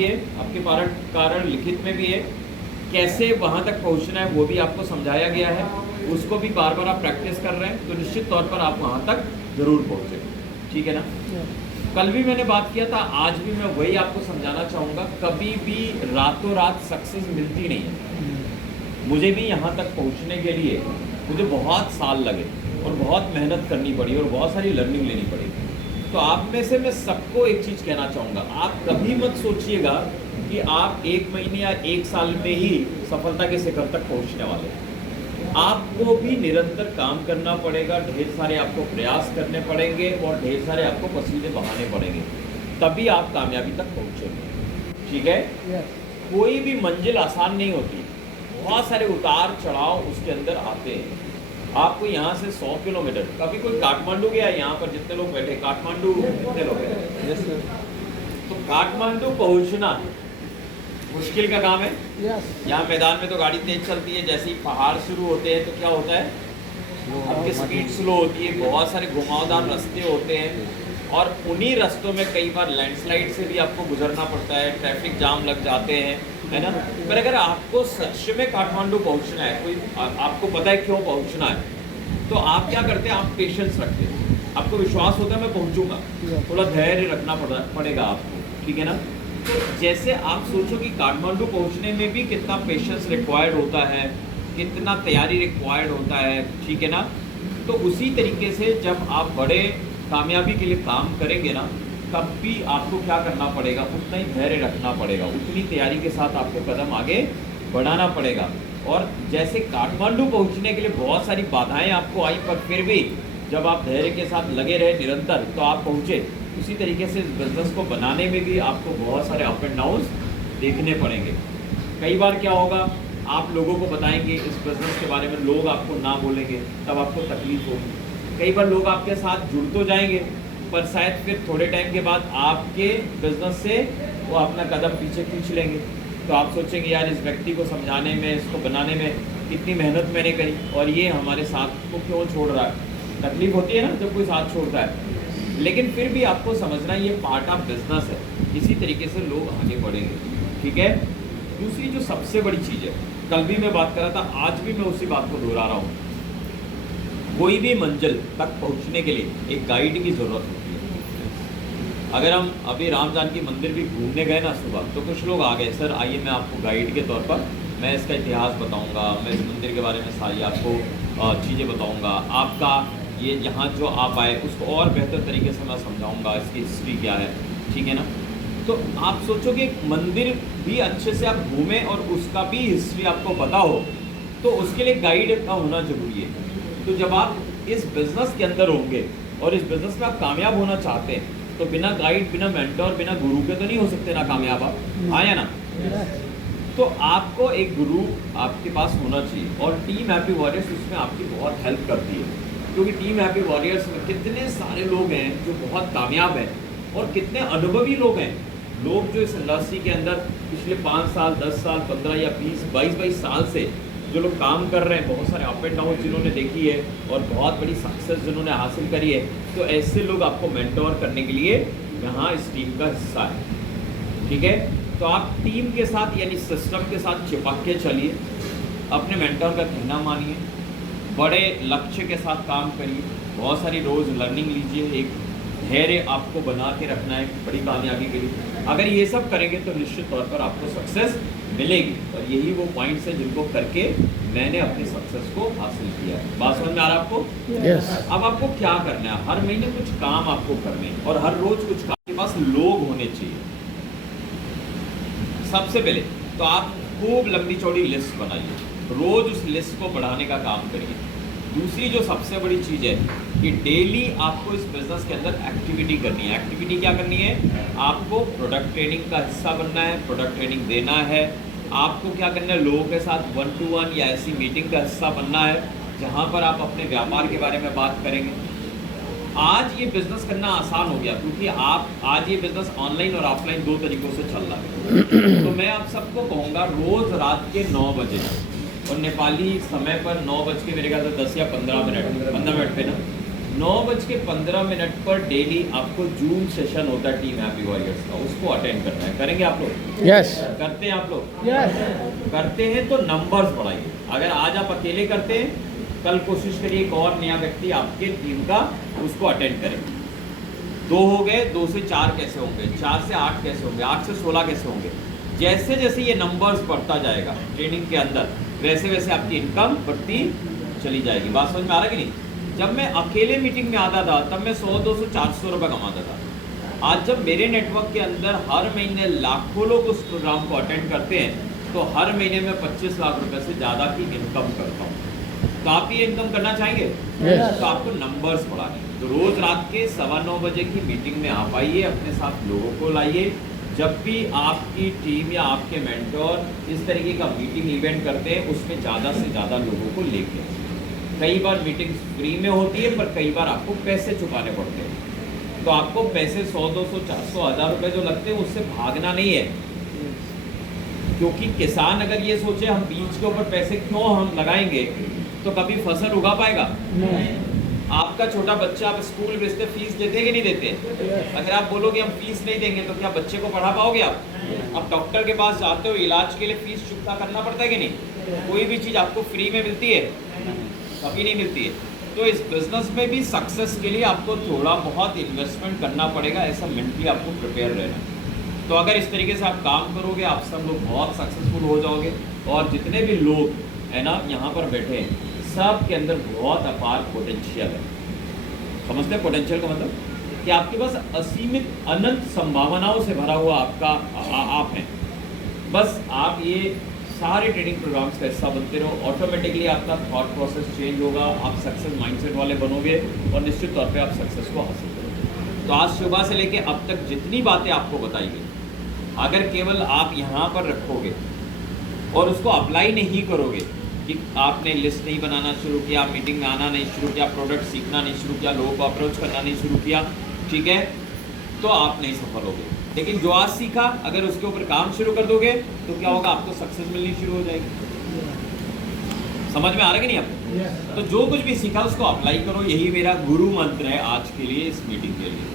भी है, आपके कारण लिखित में भी है, कैसे वहाँ तक पहुँचना है वो भी आपको समझाया गया है, उसको भी बार बार आप प्रैक्टिस कर रहे हैं, तो निश्चित तौर पर आप वहाँ तक ज़रूर पहुँचे। ठीक है ना? कल भी मैंने बात किया था, आज भी मैं वही आपको समझाना चाहूँगा, कभी भी रातों रात सक्सेस मिलती नहीं है। मुझे भी यहाँ तक पहुँचने के लिए मुझे बहुत साल लगे और बहुत मेहनत करनी पड़ी और बहुत सारी लर्निंग लेनी पड़ी। तो आप में से मैं सबको एक चीज़ कहना चाहूँगा, आप कभी मत सोचिएगा कि आप 1 महीने या 1 साल में ही सफलता के शिखर तक पहुँचने वाले हैं। आपको भी निरंतर काम करना पड़ेगा, ढेर सारे आपको प्रयास करने पड़ेंगे और ढेर सारे आपको पसीने बहाने पड़ेंगे, तभी आप कामयाबी तक पहुँचेंगे। ठीक है? कोई भी मंजिल आसान नहीं होती, बहुत सारे उतार चढ़ाव उसके अंदर आते हैं। आपको यहाँ से 100 किलोमीटर, कभी कोई काठमांडू गया यहाँ पर जितने लोग बैठे, काठमांडू कितने लोग हैं? तो काठमांडू पहुँचना मुश्किल का काम है। यहाँ मैदान में तो गाड़ी तेज चलती है, जैसे ही पहाड़ शुरू होते हैं तो क्या होता है, आपकी स्पीड स्लो होती है, बहुत सारे घुमावदार रास्ते होते हैं और उन्हीं रास्तों में कई बार लैंडस्लाइड से भी आपको गुजरना पड़ता है, ट्रैफिक जाम लग जाते हैं, है ना? पर अगर आपको सच में काठमांडू पहुँचना है, कोई आपको पता है क्यों पहुँचना है, तो आप क्या करते हैं, आप पेशेंस रखते हैं, आपको विश्वास होता है मैं पहुँचूंगा, थोड़ा धैर्य रखना पड़ेगा आपको। ठीक है ना? तो जैसे आप सोचो कि काठमांडू पहुंचने में भी कितना पेशेंस रिक्वायर्ड होता है, कितना तैयारी रिक्वायर्ड होता है, ठीक है ना? तो उसी तरीके से जब आप बड़े कामयाबी के लिए काम करेंगे ना, तब भी आपको क्या करना पड़ेगा, उतना ही धैर्य रखना पड़ेगा, उतनी तैयारी के साथ आपको कदम आगे बढ़ाना पड़ेगा। और जैसे काठमांडू पहुँचने के लिए बहुत सारी बाधाएँ आपको आई, पर फिर भी जब आप धैर्य के साथ लगे रहे निरंतर, तो आप पहुँचे। उसी तरीके से इस बिज़नेस को बनाने में भी आपको बहुत सारे अप एंड डाउन्स देखने पड़ेंगे। कई बार क्या होगा, आप लोगों को बताएंगे इस बिज़नेस के बारे में, लोग आपको ना बोलेंगे, तब आपको तकलीफ होगी। कई बार लोग आपके साथ जुड़ तो जाएंगे, पर शायद फिर थोड़े टाइम के बाद आपके बिज़नेस से वो अपना कदम पीछे खींच लेंगे। तो आप सोचेंगे यार इस व्यक्ति को समझाने में, इसको बनाने में कितनी मेहनत मैंने करी और ये हमारे साथ को क्यों छोड़ रहा है। तकलीफ होती है ना जब कोई साथ छोड़ता है, लेकिन फिर भी आपको समझना ये पार्ट ऑफ बिजनेस है, इसी तरीके से लोग आगे बढ़ेंगे। ठीक है? दूसरी जो सबसे बड़ी चीज़ है, कल भी मैं बात कर रहा था, आज भी मैं उसी बात को दोहरा रहा हूँ, कोई भी मंजिल तक पहुँचने के लिए एक गाइड की ज़रूरत होती है। अगर हम अभी राम जानकी मंदिर भी घूमने गए ना सुबह, तो कुछ लोग आ गए, सर आइए मैं आपको गाइड के तौर पर मैं इसका इतिहास बताऊँगा, मैं इस मंदिर के बारे में सारी आपको चीज़ें बताऊँगा, आपका ये यहाँ जो आप आए उसको और बेहतर तरीके से मैं समझाऊंगा, इसकी हिस्ट्री क्या है। ठीक है ना? तो आप सोचोगे मंदिर भी अच्छे से आप घूमें और उसका भी हिस्ट्री आपको पता हो, तो उसके लिए गाइड का होना जरूरी है। तो जब आप इस बिज़नेस के अंदर होंगे और इस बिज़नेस में आप कामयाब होना चाहते हैं, तो बिना गाइड, बिना मेंटर, बिना गुरु के तो नहीं हो सकते ना कामयाब आप, हाँ या ना? तो आपको एक गुरु आपके पास होना चाहिए और टीम हैप्पी वॉरियर्स उसमें आपकी बहुत हेल्प करती है, क्योंकि टीम हैप्पी वॉरियर्स में कितने सारे लोग हैं जो बहुत कामयाब हैं और कितने अनुभवी लोग हैं, लोग जो इस इंडस्ट्री के अंदर पिछले 5 साल, 10 साल, 15 या 20, 22 साल से जो लोग काम कर रहे हैं, बहुत सारे अप एंड डाउन जिन्होंने देखी है और बहुत बड़ी सक्सेस जिन्होंने हासिल करी है, तो ऐसे लोग आपको मेंटोर करने के लिए यहाँ इस टीम का हिस्सा है। ठीक है? तो आप टीम के साथ यानी सिस्टम के साथ चिपक के चलिए, अपने मेंटोर का कहना मानिए, बड़े लक्ष्य के साथ काम करिए, बहुत सारी रोज़ लर्निंग लीजिए, एक धैर्य आपको बना के रखना है बड़ी कामयाबी के लिए। अगर ये सब करेंगे तो निश्चित तौर पर आपको सक्सेस मिलेगी, और यही वो पॉइंट्स हैं जिनको करके मैंने अपनी सक्सेस को हासिल किया है। बात समझ में आ रहा है आपको? Yes. अब आपको क्या करना है, हर महीने कुछ काम आपको करने हैं और हर रोज कुछ काम, के पास लोग होने चाहिए। सबसे पहले तो आप खूब लंबी चौड़ी लिस्ट बनाइए, रोज उस लिस्ट को बढ़ाने का काम करिए। दूसरी जो सबसे बड़ी चीज़ है कि डेली आपको इस बिज़नेस के अंदर एक्टिविटी करनी है। एक्टिविटी क्या करनी है? आपको प्रोडक्ट ट्रेनिंग का हिस्सा बनना है, प्रोडक्ट ट्रेनिंग देना है। आपको क्या करना है? लोगों के साथ 1 to 1 या ऐसी मीटिंग का हिस्सा बनना है जहाँ पर आप अपने व्यापार के बारे में बात करेंगे। आज ये बिज़नेस करना आसान हो गया क्योंकि आज ये बिज़नेस ऑनलाइन और ऑफलाइन 2 तरीक़ों से चल रहा है। तो मैं आप सबको कहूँगा रोज़ रात के 9 बजे और नेपाली समय पर 9 बज के मेरे ख्याल से 10 या 15 मिनट पे ना 9:15 पर डेली आपको जूम सेशन होता है टीम हैप्पी वॉरियर्स का, उसको अटेंड करना है। करेंगे आप लोग? यस करते हैं आप लोग? यस करते हैं तो नंबर्स बढ़ाइए। अगर आज आप अकेले करते हैं, कल कोशिश करिए एक और नया व्यक्ति आपके टीम का उसको अटेंड करें। 2 हो गए, 2 से 4 कैसे होंगे, 4 से 8 कैसे होंगे, 8 से 16 कैसे होंगे। जैसे जैसे ये नंबर्स बढ़ता जाएगा ट्रेनिंग के अंदर, वैसे वैसे आपकी इनकम बढ़ती चली जाएगी। बात समझ में आ रहा है कि नहीं? जब मैं अकेले मीटिंग में आता था तब मैं 100, 200, 400 रुपये कमाता था। आज जब मेरे नेटवर्क के अंदर हर महीने लाखों लोग उस प्रोग्राम को अटेंड करते हैं, तो हर महीने में 25 लाख रुपए से ज़्यादा की इनकम करता हूँ। तो आप ये इनकम करना चाहेंगे? तो आपको नंबर्स बढ़ाने। तो रोज रात के 9:15 बजे की मीटिंग में आप आइए, अपने साथ लोगों को लाइए। जब भी आपकी टीम या आपके मेंटोर इस तरीके का मीटिंग इवेंट करते हैं, उसमें ज़्यादा से ज़्यादा लोगों को लेके आइए। कई बार मीटिंग फ्री में होती है, पर कई बार आपको पैसे चुकाने पड़ते हैं। तो आपको पैसे 100, 200, 400, 1000 रुपये जो लगते हैं, उससे भागना नहीं है। क्योंकि किसान अगर ये सोचे हम बीज के ऊपर पैसे क्यों हम लगाएंगे, तो कभी फसल उगा पाएगा नहीं। आपका छोटा बच्चा आप स्कूल भेजते, फीस देते कि नहीं देते? अगर आप बोलोगे हम फीस नहीं देंगे, तो क्या बच्चे को पढ़ा पाओगे आप? अब डॉक्टर के पास जाते हो, इलाज के लिए फीस चुकता करना पड़ता है कि नहीं? कोई भी चीज़ आपको फ्री में मिलती है? कभी नहीं मिलती है। तो इस बिजनेस में भी सक्सेस के लिए आपको थोड़ा बहुत इन्वेस्टमेंट करना पड़ेगा, ऐसा मेंटली आपको प्रिपेयर रहना। तो अगर इस तरीके से आप काम करोगे, आप सब लोग बहुत सक्सेसफुल हो जाओगे। और जितने भी लोग है ना यहाँ पर बैठे हैं, सब के अंदर बहुत अपार पोटेंशियल है। समझते हैं पोटेंशियल का मतलब? कि आपके पास असीमित अनंत संभावनाओं से भरा हुआ आपका आप हैं। बस आप ये सारे ट्रेनिंग प्रोग्राम्स का हिस्सा बनते रहो, ऑटोमेटिकली आपका थॉट प्रोसेस चेंज होगा, आप सक्सेस माइंडसेट वाले बनोगे और निश्चित तौर पे आप सक्सेस को हासिल करोगे। तो आज सुबह से लेके अब तक जितनी बातें आपको बताई गई, अगर केवल आप यहाँ पर रखोगे और उसको अप्लाई नहीं करोगे, कि आपने लिस्ट नहीं बनाना शुरू किया, मीटिंग में आना नहीं शुरू किया, प्रोडक्ट सीखना नहीं शुरू किया, लोगों को अप्रोच करना नहीं शुरू किया, ठीक है, तो आप नहीं सफल होगे। लेकिन जो आज सीखा, अगर उसके ऊपर काम शुरू कर दोगे, तो क्या होगा? आपको सक्सेस मिलनी शुरू हो जाएगी। समझ में आ रहा है कि नहीं आपको? तो जो कुछ भी सीखा उसको अप्लाई करो। यही मेरा गुरु मंत्र है आज के लिए, इस मीटिंग के लिए।